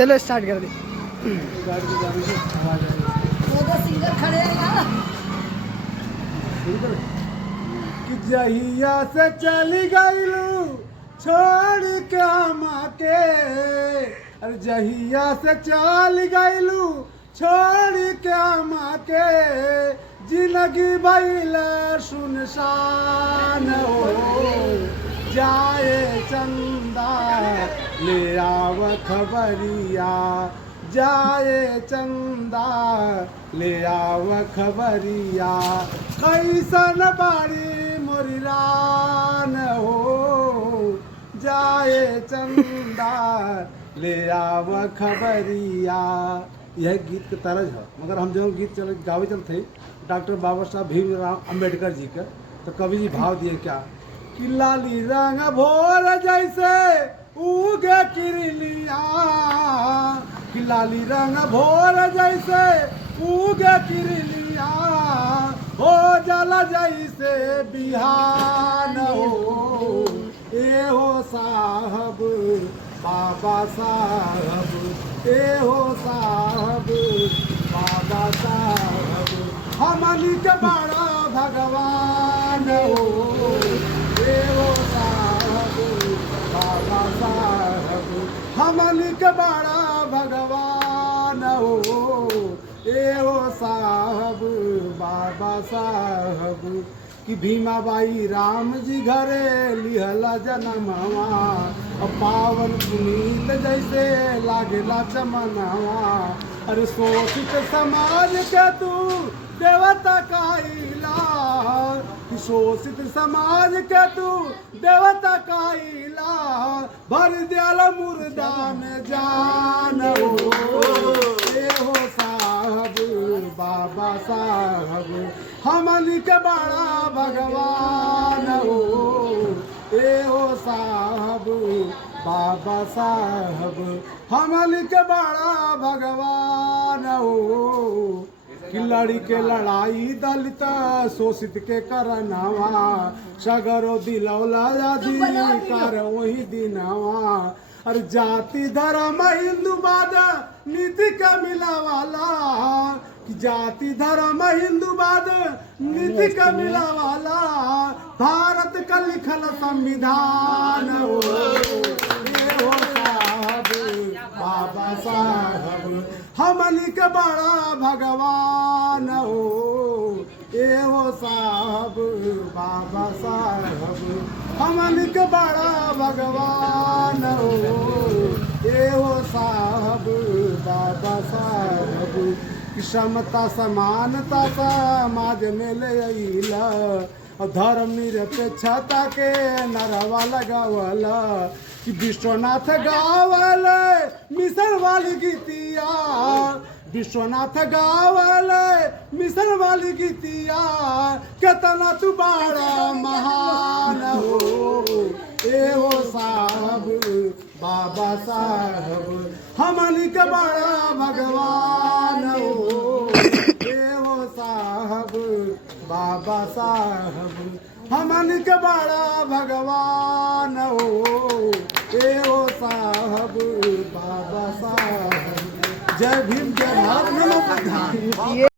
चलो स्टार्ट कर दे। सिंगर खड़े हैं यार। कि जहिया से चली गईलू छोड़ के माके, अरे जहिया से चली गईलू छोड़ के माके, जिंदगी भइल सुनसान हो जाए चंदा ले आव खबरिया, जाए चंदा ले आव खबरिया, कैसन बारी मोरी रान हो जाए चंदा ले आव खबरिया। यह गीत के तरज है, मगर हम जो गीत चल गावे चलते डॉक्टर बाबा साहब भीमराव अम्बेडकर जी का, तो कवि जी भाव दिए क्या कि लाली रंग भोर जैसे उगे किरलिया, कि लाली रंग भोर जैसे उगे किरलिया, हो जला जैसे बिहान हो ए हो साहब बाबा साहब, ए हो साहब बाबा साहब, हमनी के बड़ा भगवान हो ए हो साहब बाबा साहब, हमनी के बड़ा भगवान हो ए हो साहब बाबा साहब। कि भीमाबाई राम जी घरे लिहला जनमवा, पावन पुनीत जैसे लागेला चमनवा, अरे शोषित समाज के तू देवता काइला, शोषित समाज के तू देवता काइला, भर दियाला मुर्दा में जान हो ए हो साहब बाबा साहब, हमनी के बड़ा भगवान हो ए हो साहब बाबा साहब, हमनी के बड़ा भगवान हो। कि लड़ी के लड़ाई दलित शोषित के करनावा, सगरो दिलौला अधिकार वही दिनवा, अरे जाति धर्म हिंदूवाद नीति का मिलावाला, कि जाति धर्म हिंदूवाद नीति का मिलावाला, भारत का लिखल संविधान हो ए हो साहब बाबा साहब, हमनी के बड़ा भगवान हो ए हो साहब बाबा साहब, हमनी के बड़ा भगवान हो ए हो साहब बाबा साहब। कि समता समानता समाज में ले अइला, और धर्म निरपेक्षता के नरवा लगावला, कि विश्वनाथ गावले मिशन वाली गीतिया, विश्वनाथ गावले मिशन वाली गीतिया, केतना तू बड़ा महान हो ए हो साहब बाबा साहब, हमनी के बड़ा भगवान हो ए हो साहब बाबा साहब, हमनी के बड़ा भगवान हो ए हो साहब बाबा साहब। जय भीम जय भारत।